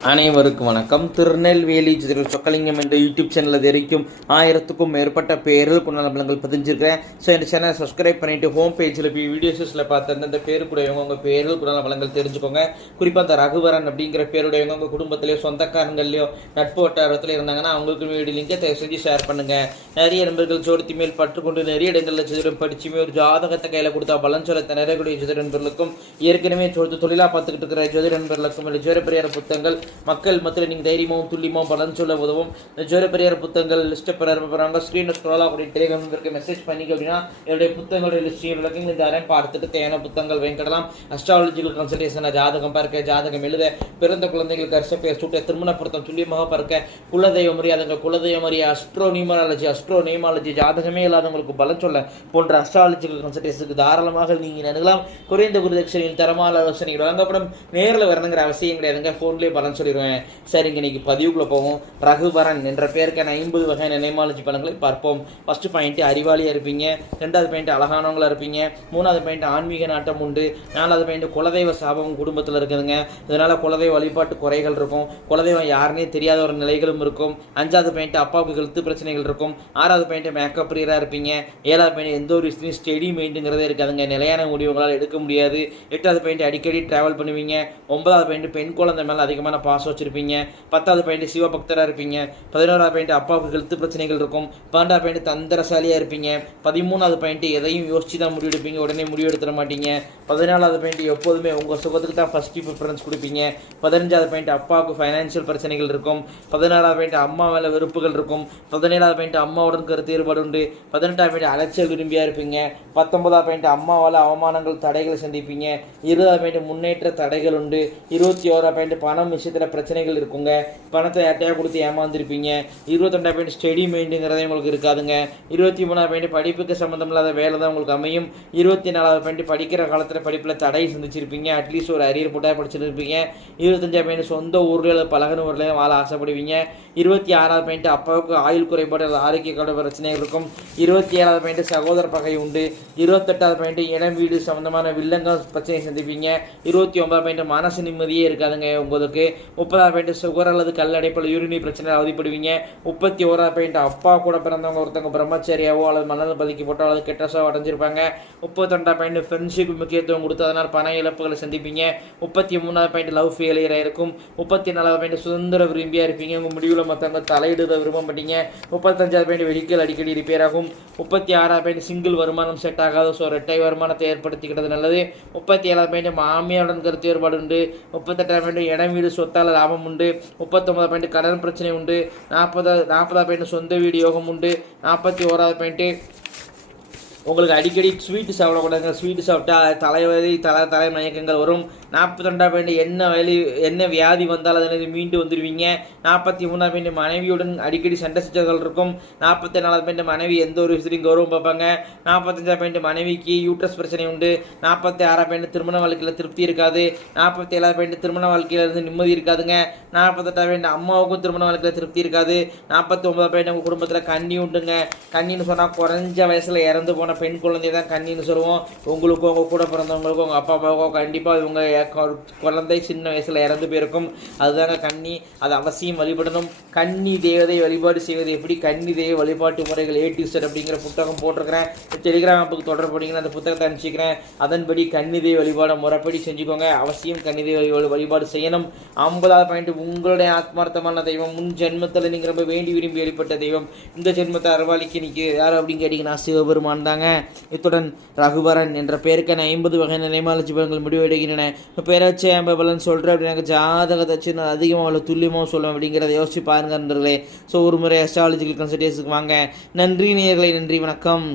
அனைவருக்கும் வணக்கம். திருநெல்வேலி திரு சொக்கலிங்கம் என்ற யூடியூப் சேனலில் தெரிவிக்கும் ஆயிரத்துக்கும் மேற்பட்ட பேர்கள் குணநலங்கள் பதிஞ்சிருக்கிறேன். ஸோ இந்த சேனலை சப்ஸ்கிரைப் பண்ணிட்டு ஹோம் பேஜில் போய் வீடியோஸில் பார்த்து அந்தந்த பேருக்குடையவங்க உங்கள் பேர்கள் குணநலங்கள் தெரிஞ்சுக்கோங்க. குறிப்பாக அந்த ரகுவரன் அப்படிங்கிற பேருடையவங்க உங்கள் குடும்பத்திலேயோ சொந்தக்காரங்களையோ நட்பு வட்டாரத்தில் இருந்தாங்கன்னா அவங்களுக்கு வீடு லிங்கை தயவு செஞ்சு ஷேர் பண்ணுங்கள் நிறைய நண்பர்கள் ஜோடித்தி மேல் பற்றுக்கொண்டு நிறைய இடங்களில் சிதறும் படிச்சுமே ஒரு ஜாதகத்தை கையில் கொடுத்தா பலன் சொல்ல நிறையக்கூடிய ஜோதிட நண்பர்களுக்கும் ஏற்கனவே ஜோதி தொழிலாக பார்த்துக்கிட்டு இருக்கிற ஜோதிட நண்பர்களுக்கும் இல்லை ஜோதிட புத்தகங்கள் மக்கள் மத்தியில் நீங்கள் தைரியமாகவும் துல்லியமாகவும் பலன் சொல்ல உதவும். இந்த ஜோரப்பெரியார் புத்தகங்கள் லிஸ்ட்டை பெற போகிறாங்க ஸ்க்ரீனில் ஸ்க்ரோல் ஆகக்கூடிய டெலிகிராம் மெசேஜ் பண்ணிக்க அப்படின்னா என்னுடைய புத்தகங்களுடைய லிஸ்டையும் விளக்கங்கள் இந்த அரையும் பார்த்துட்டு தேவையான புத்தகங்கள் வாங்கிக்கலாம் அஸ்ட்ராலஜிக்கல் கன்சல்டேஷன் ஜாதகம் பார்க்க ஜாதகம் எழுத பிறந்த குழந்தைகளுக்கு அரச பெயர் சூட்ட திருமண பொருத்தம் துல்லியமாக பார்க்க குலதெய்வ மரியாதைங்க குலதெய்வ முறை அஸ்ட்ரோ நியூமாலஜி அஸ்ட்ரோ நியூமாலஜி ஜாதகமே இல்லாதவங்களுக்கு பலன் சொல்ல போன்ற அஸ்ட்ராலஜிக்கல் கன்சல்டேஷனுக்கு தாராளமாக நீங்கள் அணுகலாம் குறைந்த குருதட்சணையில் தரமான ஆலோசனைகள் வழங்கப்படும். நேரில் வரணுங்கிற அவசியம் கிடையாதுங்க. ஃபோன்லேயே பலன் சொல்லிடுவேன். சரிங்க இன்னைக்கு பதிவுக்குள்ளே போவோம். ரகுவரன் என்ற பெயருக்கான ஐம்பது வகையான நினைமாலஜி பலன்களை பார்ப்போம். ஃபர்ஸ்ட் பாயிண்ட்டு அறிவாளியாக இருப்பீங்க. ரெண்டாவது பாயிண்ட் அழகானவங்களா இருப்பீங்க. மூணாவது பாயிண்ட் ஆன்மீக நாட்டம் உண்டு. நாலாவது பாயிண்ட் குலதெய்வ சாபம் குடும்பத்தில் இருக்குதுங்க. இதனால் குலதெய்வ வழிபாட்டு குறைகள் இருக்கும். குலதெய்வம் யாருன்னே தெரியாத ஒரு நிலைகளும் இருக்கும். அஞ்சாவது பாயிண்ட் அப்பாவுக்கு கழுத்து பிரச்சனைகள் இருக்கும். ஆறாவது பாயிண்ட் மேக்கப் பிரியராக இருப்பீங்க. ஏழாவது பாயிண்ட் எந்த ஒரு விஷயத்தையும் ஸ்டெடி மைண்டுங்கிறதே இருக்காதுங்க. நிலையான முடிவுகளால் எடுக்க முடியாது. எட்டாவது பாயிண்ட் அடிக்கடி ட்ராவல் பண்ணுவீங்க. ஒன்பதாவது பாயிண்ட் பெண் குழந்தை மேலே அதிகமான பாசம் வச்சுருப்பீங்க. பத்தாவது பாயிண்ட் சிவபக்தராக இருப்பீங்க. பதினோராவது பாயிண்ட் அப்பாவுக்கு கழுத்து பிரச்சனைகள் இருக்கும். பன்னெண்டாவது பையன்ட்டு தந்திரசாலியாக இருப்பீங்க. பதிமூணாவது பையன்ட்டு எதையும் யோசிச்சு தான் முடிவெடுப்பீங்க. உடனே முடிவு எடுத்துட மாட்டீங்க. பதினாலாவது பையன்ட்டு எப்போதுமே உங்கள் சுகத்துக்கு தான் ஃபஸ்ட்டு ப்ரிஃபரன்ஸ் கொடுப்பீங்க. பதினஞ்சாவது பாயிண்ட் அப்பாவுக்கு ஃபைனான்ஷியல் பிரச்சனைகள் இருக்கும். பதினாறாவது பாயிண்ட் அம்மா மேலே வெறுப்புகள் இருக்கும். பதினேழாவது பையன்ட்டு அம்மாவுடன் கருத்து ஏற்பாடு உண்டு. பதினெட்டாவது பையன்ட்டு அலைச்சல் விரும்பியாக இருப்பீங்க. பத்தொன்பதாவது பையன்ட்டு அம்மாவால் அவமானங்கள் தடைகளை சந்திப்பீங்க. இருபதாவது பையன்ட்டு முன்னேற்ற தடைகள் உண்டு. இருபத்தி ஓராவது பையன்ட்டு பணம் விஷயத்தில் பிரச்சனைகள் இருக்குங்க. பணத்தை யார்ட்டையாக கொடுத்து ஏமாந்துருப்பீங்க. இருபத்தெண்டாம் பாயிண்ட் ஸ்டெடி மைண்டுங்கிறதே உங்களுக்கு இருக்காதுங்க. இருபத்தி மூணாவது பாயிண்ட் படிப்புக்கு சம்மந்தம் இல்லாத வேலை தான் உங்களுக்கு அமையும். இருபத்தி நாலாவது பாயிண்ட் படிக்கிற காலத்தில் படிப்பில் தடை சந்திச்சிருப்பீங்க. அட்லீஸ்ட் ஒரு அரியர் போட்டால் படிச்சிருப்பீங்க. இருபத்தஞ்சாவது பாயிண்ட் சொந்த ஊரில் அல்லது பழகின ஊரில் வாழ ஆசைப்படுவீங்க. இருபத்தி ஆறாவது பாயிண்ட் அப்பாவுக்கு ஆயுள் குறைபாடு அல்லது ஆரோக்கிய கூட பிரச்சனைகள் இருக்கும். இருபத்தி ஏழாவது பாயிண்ட் சகோதர பகை உண்டு. இருபத்தெட்டாவது பாயிண்ட் இடம் வீடு சம்மந்தமான வில்லங்கள் பிரச்சனை சந்திப்பீங்க. இருபத்தி ஒன்பதாவது பாயிண்ட் மனசு நிம்மதியே இருக்காதுங்க உங்களுக்கு. முப்பதாறு பாயிண்ட் சுகர் அல்லது கல்லடைப்பில் யூரினி பிரச்சனை அவதிப்படுவீங்க. முப்பத்தி ஓராவது பாயிண்ட் அப்பா கூட பிறந்தவங்க ஒருத்தவங்க பிரம்மச்சரியாவோ அல்லது மணல் பதிக்கப்பட்டோ அல்லது கெட்டஸோ அடைஞ்சிருப்பாங்க. முப்பத்தொண்டாம் பாயிண்ட் ஃப்ரெண்ட்ஷிப் முக்கியத்துவம் கொடுத்து அதனால் பண இழப்புகளை சந்திப்பீங்க. முப்பத்தி மூணாவது பாயிண்ட் லவ் ஃபெயிலியராக இருக்கும். முப்பத்தி நாலாவது பாயிண்ட் சுதந்திர விரும்பியாக இருப்பீங்க. உங்கள் முடிவில் மற்றவங்க தலையிடுத விரும்ப மாட்டீங்க. முப்பத்தஞ்சாவது பாயிண்ட் வெடிக்கல் அடிக்கடி ரிப்பேர் ஆகும். முப்பத்தி ஆறாவது பாயிண்ட் சிங்கிள் வருமானம் செட் ஆகாது. ஸோ ரெட்டை வருமானத்தை ஏற்படுத்திக்கிறது நல்லது. முப்பத்தி ஏழாவது பாயிண்ட் மாமியாருடன் கருத்து வேறுபாடு உண்டு. முப்பத்தெட்டாவது பாயிண்ட் இடம் வீடு சொத்தால் லாபம் உண்டு. முப்பத்தொன்பது பாயிண்ட் கடன் பிரச்சனை உண்டு. நாற்பதாவது நாற்பதா பாயிண்ட் சொந்த வீடு யோகம் உண்டு. நாற்பத்தி ஓராவது பாயிண்ட்டு உங்களுக்கு அடிக்கடி ஸ்வீட்டு சாப்பிடக்கூடாதுங்க ஸ்வீட்டு சாப்பிட்டா தலைவலி தலை தலை மயக்கங்கள் வரும். நாற்பத்தொண்டாம் பாயிண்ட் என்ன வலி என்ன வியாதி வந்தாலும் அதில் மீண்டு வந்துடுவீங்க. நாற்பத்தி மூணாம் பாயிண்ட் மனைவியுடன் அடிக்கடி சண்டை சிச்சல்கள் இருக்கும். நாற்பத்தி நாலாம் பாயிண்ட் மனைவி எந்த ஒரு விஷயத்தையும் கௌரவம் பார்ப்பாங்க. நாற்பத்தஞ்சாம் பாயிண்ட் மனைவிக்கு யூட்ரஸ் பிரச்சனை உண்டு. நாற்பத்தி ஆறாம் பாயிண்ட் திருமண வாழ்க்கையில் திருப்தி இருக்காது. நாற்பத்தி ஏழாம் பாயிண்ட் திருமண வாழ்க்கையில் இருந்து நிம்மதி இருக்காதுங்க. நாற்பத்தெட்டாம் பாயிண்ட் அம்மாவுக்கும் திருமண வாழ்க்கையில் திருப்தி இருக்காது. நாற்பத்தி ஒன்பதாம் பாயிண்ட் உங்கள் குடும்பத்தில் கண்ணி உண்டுங்க. கண்ணின்னு சொன்னால் குறைஞ்ச வயசில் இறந்து போன பெண் குழந்தை தான் கண்ணின்னு சொல்லுவோம். உங்களுக்கும் உங்கள் கூட பிறந்தவங்களுக்கும் உங்கள் அப்பா அப்பாவுக்கும் கண்டிப்பாக இவங்க குழந்தை சின்ன வயசில் இறந்து போயிருக்கும். அதுதாங்க கன்னி அது அவசியம் வழிபடணும். கன்னி தேவதை வழிபாடு செய்வது எப்படி? கன்னி தேவ வழிபாட்டு முறைகள் ஏ டி அப்படிங்கிற புத்தகம் போட்டிருக்கிறேன். டெலிகிராம் ஆப்புக்கு தொடர்பு பண்ணிங்கன்னா அந்த புத்தகத்தை அனுப்பிச்சிக்கிறேன். அதன்படி கன்னி தெய்வ வழிபாடு முறைப்படி செஞ்சுக்கோங்க. அவசியம் கன்னி வழி- வழிபாடு செய்யணும். ஐம்பதாவது பாயிண்ட் உங்களுடைய ஆத்மார்த்தமான தெய்வம். முன் ஜென்மத்தில் நீங்கள் ரொம்ப வேண்டி விரும்பி வெளிப்பட்ட தெய்வம். இந்த ஜென்மத்தை அரவாளிக்கு நிற்க யார் அப்படின்னு கேட்டிங்கன்னா சிவபெருமான் தாங்க. இத்துடன் ரகுவரன் என்ற பேருக்கான ஐம்பது வகை நிலைமாலஜி பலன்கள் முடிவெடுக்கின்றன இப்போ பேராச்சே ஐம்பது பலன் சொல்கிறேன் அப்படின்னாக்க ஜாதகத்தை வச்சு நான் அதிகமாக அவ்வளோ துல்லியமாக சொல்லுவேன் அப்படிங்கிறத யோசிச்சு பாருங்க நண்பர்களே. ஸோ ஒரு முறை அஸ்ட்ராலஜிக்கல் கன்சல்டேஷனுக்கு வாங்க. நன்றி நேர்களை நன்றி வணக்கம்.